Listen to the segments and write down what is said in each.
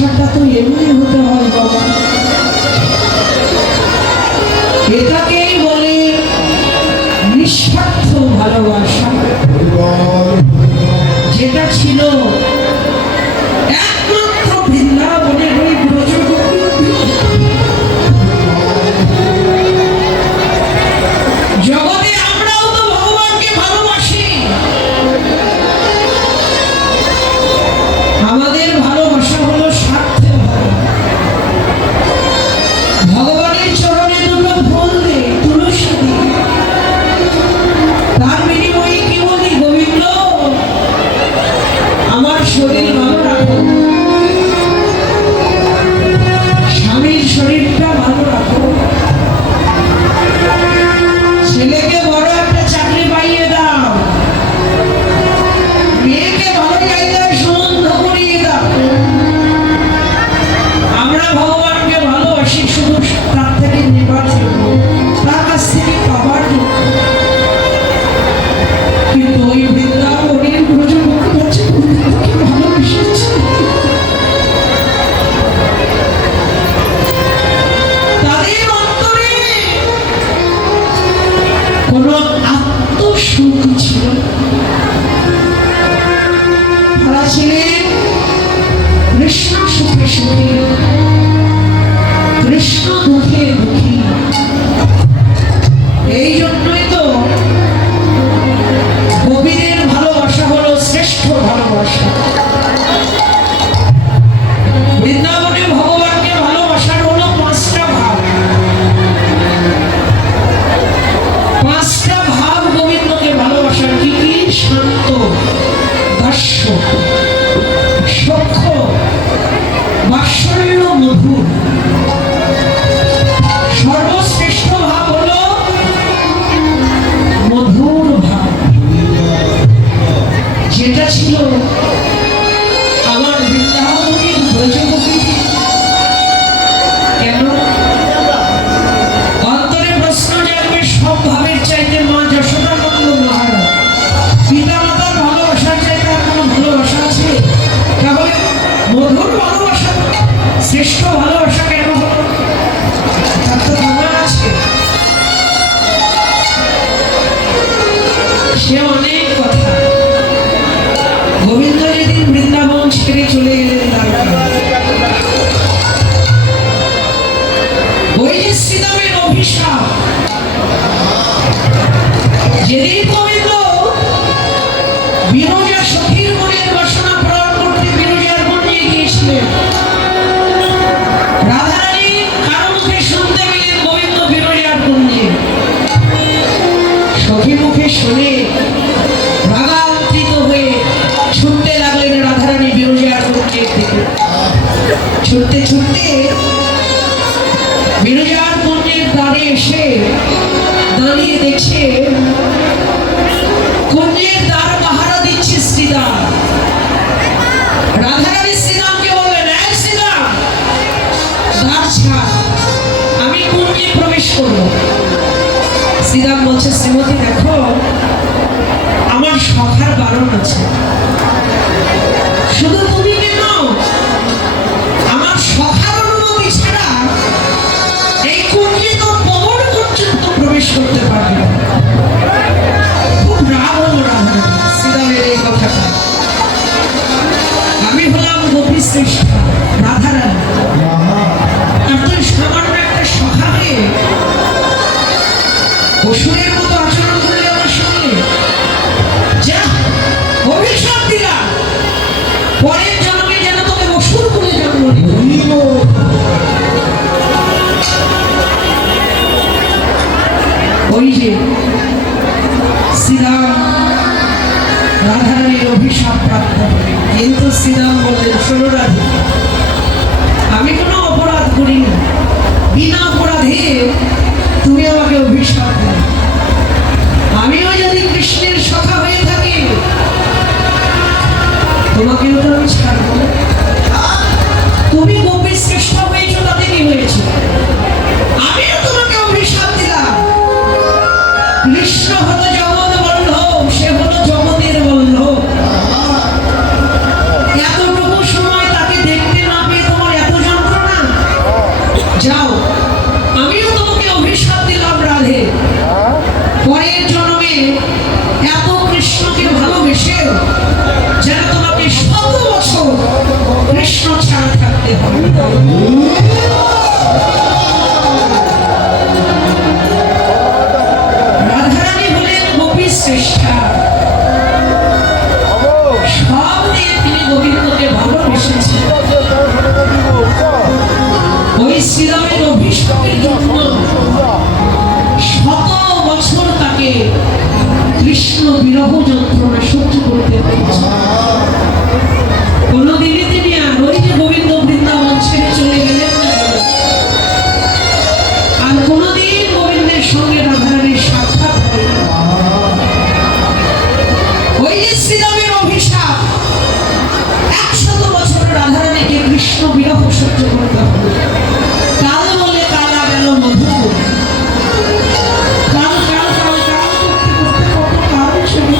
ভালোবাসাটা তো এমনি হতে হয় বাবা, এটাকেই বলে নিঃস্বার্থ ভালোবাসা। যেটা ছিল একমাত্র বৃন্দাবনের ওই ব্রজগোপী। জগতে আমরাও তো ভগবানকে ভালোবাসি, আমাদের ভালোবাসা হলো স্বার্থে। ভগবানের চরণে দুটো ফুল দে, তুলসী দে, তার বিনিময়ে কি বলি, গোবিন্দ আমার শরীর ভালো রাখো, স্বামীর শরীরটা ভালো রাখো, ছেলেকে বড় একটা চাকরি পাইয়ে দাও, মেয়েকে ভালো জায়গায় সম্বন্ধ করিয়ে দাও। আমরা ভগবানকে ভালোবাসি শুধু তার থেকে নেবার জন্য, তার কাছ থেকে পাবার জন্য। কিন্তু ওই বৃন্দাবনের ব্রজগোপী হচ্ছে গোবিন্দকে ভালোবেসেছে। তাদের অন্তরে কোনো আত্মসুখ ছিল না। তারা ছিলেন কৃষ্ণ সুখে সুখী, কৃষ্ণ দুঃখে দুঃখী। এই জন্যই তো গোপীদের ভালোবাসা হলো শ্রেষ্ঠ ভালোবাসা। বৃন্দাবনে ভগবানকে ভালোবাসার হলো পাঁচটা ভাব। পাঁচটা ভাব গোবিন্দকে ভালোবাসার। কি কি? শান্ত, দাস্য, সখ্য, বাৎসল্য, মধুর। সর্বশ্রেষ্ঠ ভাব হলো মধুর ভাব, যেটা ছিল আমার বৃন্দাবনের ব্রজগোপী। কেন? অন্তরে প্রশ্ন জাগবে, সব ভাবের চাইতে মা যশোদা নন্দ মহারাজ পিতা মাতার ভালোবাসার চাইতে আর কোনো ভালোবাসা আছে? তাহলে মধুর ভালোবাসা শ্রেষ্ঠ ভালোবাসা কেন হলো? তার তো প্রমাণ আছে। সে অনেক কথা। গোবিন্দ যেদিন বৃন্দাবন ছেড়ে চলে গেলেন ওই যে শ্রীরামের অভিশাপ, যেদিন গোবিন্দ বিরজা সখীর মনের বাসনা পূরণ করতে বিরজার মনে গিয়েছিলেন, রাধারানী কারো মুখে শুনতে পেলেন গোবিন্দ বিরজার কুঞ্জে। সখী মুখে শুনে রাগান্বিত হয়ে ছুটতে লাগলেন রাধারানী বিরজার কুঞ্জের দিকে। ছুটতে ছুটতে বিরজার কুঞ্জের দ্বারে এসে দাঁড়িয়ে দেখছে কুঞ্জের দ্বার পাহারা দিচ্ছে শ্রীরাম। রাধারানী শ্রীরামকে বললেন, এই শ্রীরাম, দ্বার ছাড়, আমি কুঞ্জে প্রবেশ করবো। শ্রীরাম বলছে, শ্রীমতী দেখো, আমার সখার বারণ আছে। শুধু তুমি কেন, আমার সখার অনুমতি ছাড়া এই কুঞ্জে তো পবন পর্যন্ত প্রবেশ করতে পারবে না। খুব রাগ হলো রাধারানী শ্রীরামের এই কথাটা। আমি হলাম গোপী শ্রেষ্ঠ রাধারানী, আর তুই সামান্য একটা সখা হয়ে অসুরের মতো আচরণ করলে আমার সঙ্গে। যা, অভিশাপ দিলাম, পরের জন্মে যেন তোকে অসুর বলে জন্ম দিব। ওই যে শ্রীরাম রাধারানীর অভিশাপ প্রাপ্ত হলেন। কিন্তু শ্রীরাম বললেন, শোনো রাধে, আমি কোনো অপরাধ করিনি, বিনা অপরাধে তুমি আমাকে অভিশাপ দাও। আমিও যদি কৃষ্ণের সখা হয়ে থাকি, তোমাকেও তো আমি ছাড়বো। তুমি গোপী শ্রেষ্ঠ হয়েছ, তাতে কি হয়েছে? আমিও তোমাকে অভিশাপ দিলাম। কৃষ্ণ হলো জগৎ বল্লভ, সে হলো জগতের বল্লভ। এতটুকু সময় তাকে দেখতে না পেয়ে বিরহ যন্ত্রণা সহ্য করতে হয়েছে। কোনোদিনই তিনি আর ওই যে গোবিন্দ বৃন্দাবন ছেড়ে চলে গেলেন না, আর কোনোদিন গোবিন্দের সঙ্গে রাধারানীর সাক্ষাৎ হয়নি। ওই যে শ্রীরামের অভিশাপ, 100 বছর রাধারানীকে কৃষ্ণ বিরহ সহ্য করতে হবে। কাল বলে কালা গেল মধুপুর, কাল কাল কাল কাল করতে করতে কত কাল চলে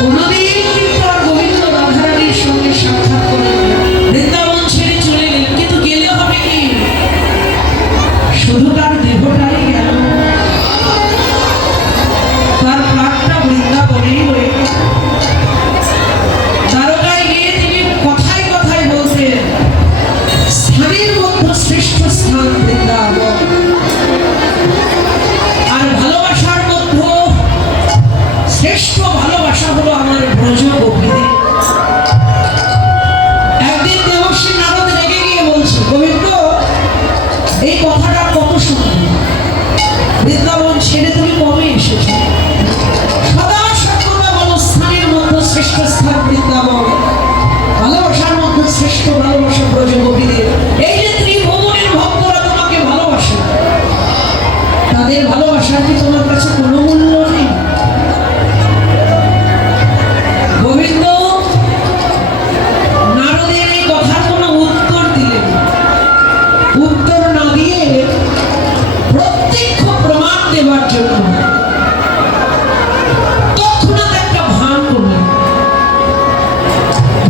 কোনদিন কিন্তু আর গোবিন্দ রাধারানীর সঙ্গে সাক্ষাৎ করলেন না। বৃন্দাবন ছেড়ে চলে গেলেন, কিন্তু গেলে হবে কি? শুধু তার দেহটাই গেল, তার প্রাণটা বৃন্দাবনেই রয়ে গেল। দ্বারকায় গিয়ে তিনি কথায় কথায় বলতেন, স্থানের মধ্যে শ্রেষ্ঠ স্থান বৃন্দাবন, আর ভালোবাসার মধ্যে শ্রেষ্ঠ ভালোবাসা হলো আমার ব্রজ গোপীদের। একদিন দেবশ্রী নারদ রেগে গিয়ে বলছে, গোবিন্দ এই কথাটা কত শুনবে? বৃন্দাবন ছেড়ে তুমি কমে এসেছো, সদা সর্বদা বলো স্থানের মধ্যে শ্রেষ্ঠ স্থান বৃন্দাবন, ভালোবাসার মধ্যে শ্রেষ্ঠ ভালোবাসা ব্রজ গোপীদের। এই যে ত্রিভুবনের ভক্তরা তোমাকে ভালোবাসে, তাদের ভালোবাসার কি তোমার কাছে কোনো মূল্য নেই? গোবিন্দ নারদের এই কথার কোনো উত্তর দিলেন। উত্তর না দিয়ে প্রত্যক্ষ প্রমাণ দেওয়ার জন্য তৎক্ষণাৎ একটা ভান করলেন।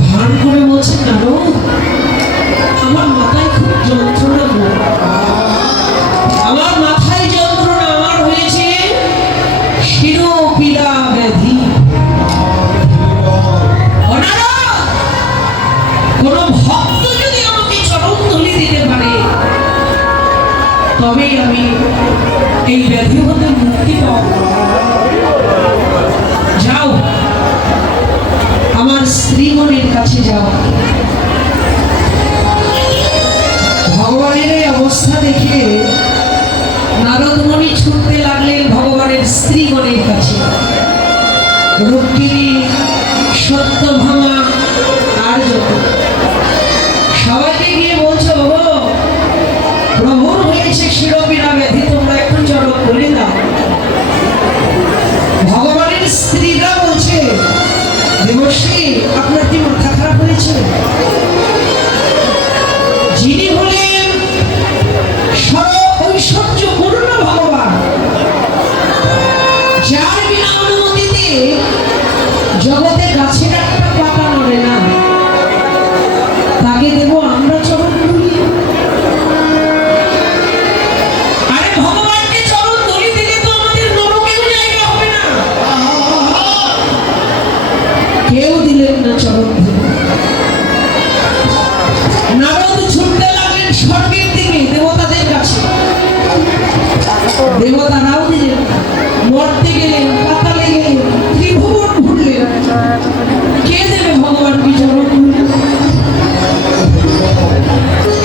ভান করে বলছেন, নারদ আমার মাথায় খুব যন্ত্রণা গো, আমার মাথায় যন্ত্রণা, আমার হয়েছে শিরোপীড়া ব্যাধি। কোন ভক্ত যদি আমাকে চরণ ধুলি দিতে পারে, তবেই আমি এই ব্যাধি হতে মুক্তি পাব। যাও আমার স্ত্রীগণের কাছে যাও। ভগবানের এই অবস্থা দেখে নারদ মুনি ছুটতে লাগলেন ভগবানের স্ত্রীগণের কাছে। রুক্মিণী, সত্যভামা আর যত সবাইকে গিয়ে বলছো, প্রভুর হয়েছে শিরোপীড়া ব্যাধি, তোমরা একটু চরণ করে দাও। ভগবানের স্ত্রীরা বলছে, দেবশ্রী আপনার কি মাথা খারাপ হয়েছে? যিনি হলেন ঐশ্বর্যপূর্ণ ভগবান, যার বিনা অনুমতিতে জগতে গাছের একটা পাতা নড়ে না, তাকে দেব আমরা চরণ ধুলি? আরে ভগবানকে চরণ ধুলি দিলে তো আমাদের নরকেও জায়গা হবে না। কেউ দিলেন না চরণ ধুলি। নারদ ছুটতে লাগলেন স্বর্গের দিকে, দেবতাদের কাছে। দেবতারাও দিলেন না। মরতে গেলেন, পাতালে গেলেন, ত্রিভুবন ঘুরলেন, কে দেবে ভগবানকে চরণ ধুলি?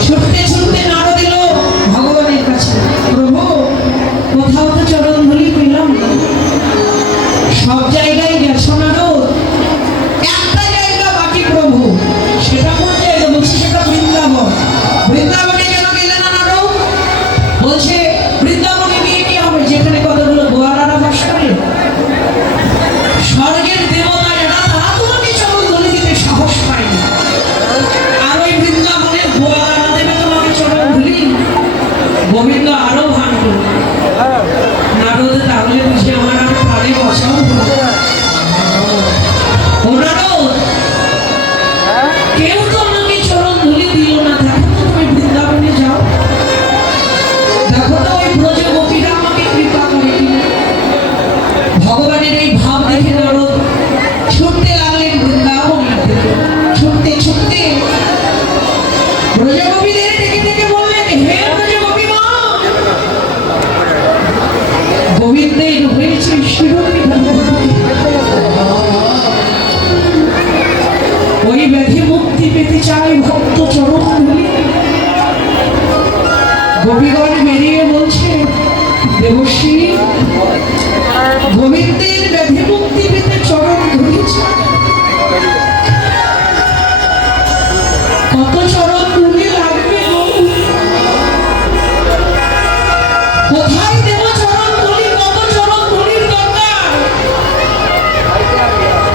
ছুটতে ছুটতে নারদ এলো ভগবানের কাছে, প্রভু কোথাও তো চরণ ধুলি পেলাম না। সব জায়গায় গেছো নারদ, একটা জায়গা বাকি প্রভু। সেটা কোন জায়গা? বলছে সেটা বৃন্দাবন। বৃন্দাবনে কেন গেলে না নারদ? বলছে বৃন্দাবনে গিয়ে কি হবে? যেখানে কতগুলো গোয়ালারা বাস করে, স্বর্গের দেবতা যারা, তারা তোমাকে চরণ ধুলি দিতে সাহস পায়নি। আর ওই বৃন্দাবনের গোয়ালারা দেবে তোমাকে চরণ ধুলি? গোবিন্দ আরো ভান করল। নারদ তাহলে বুঝে আমার আর প্রাণে বসাও ও নারদ, কেউ তো আমাকে চরণ ধুলি দিল না। দেখো তো তুমি বৃন্দাবনে যাও, দেখো তো ওই ব্রজ গোপীরা আমাকে কৃপা করে কিনা। ভগবানের এই ভাব দেখে নারদ ছুটতে লাগলেন বৃন্দাবনের দিকে। ছুটতে ছুটতে ব্রজ গোপীদের ডেকে ডেকে বললেন, হে ব্রজ গোপীমা, গোবিন্দের হয়েছে শিরোপীড়া ব্যাধি। ওই ব্যাধি মুক্তি পেতে চাই ভক্ত চরণ ধুলি। গোপীগণ বেরিয়ে বলছে, দেবশ্রী গোবিন্দের ব্যাধি মুক্তি পেতে চরণ ধরেছে। কত চরণ ধুলি লাগবে গো? কোথায় দেব চরণ ধুলি? কত চরণ ধুলির দরকার?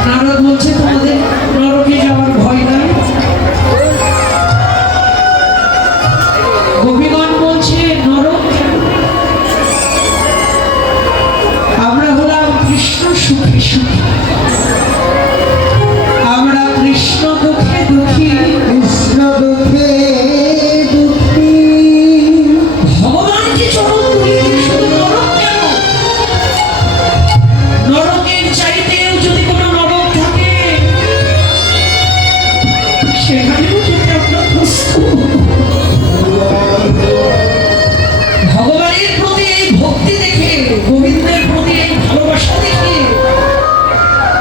নারদ বলছে তোমাদের নরকে যাওয়ার ভয় নাই। গোপীগণ বলছে নরক কেন? আমরা হলাম কৃষ্ণ সুখী সুখী, আমরা কৃষ্ণ দুঃখে দুঃখী। কৃষ্ণ দুঃখে দুঃখী। ভগবানকে চরণ ধুলি শুধু নরক কেন? নরকের চাইতেও যদি কোনো নরক থাকে সেখানেও যদি আমরা প্রস্তুত। ভগবানের প্রতি এই ভক্তি দেখে, গোবিন্দের প্রতি এই ভালোবাসা দেখে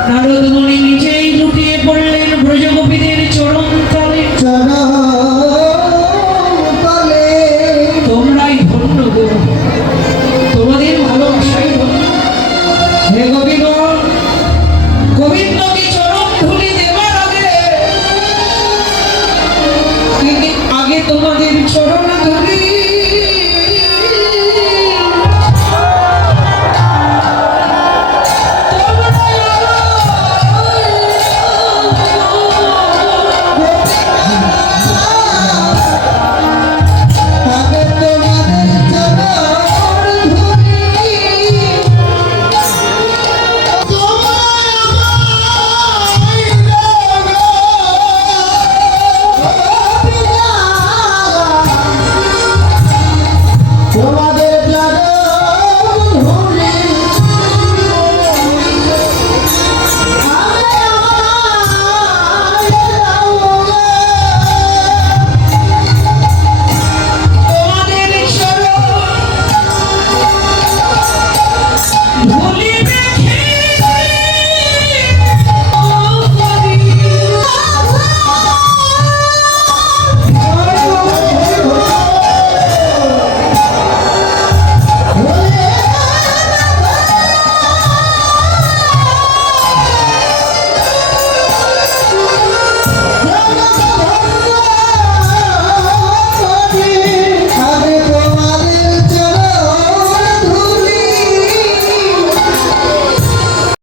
নারদ মুনি নিজেই লুটিয়ে পড়লেন ব্রজগোপীদের চরণ তলে। চরণতলে তোমরাই ধন্য গো, তোমাদের ভালোবাসাই ধন্য। হে গোপীগণ, গোবিন্দকে চরণ ধুলি দেবার আগে তোমাদের চরণ ধুলি আগে তোমাদের চরণ ধুলি। তোমায় আমায় তোমাদের চরণ ধুলি। তোমাদের চরণ ধুলি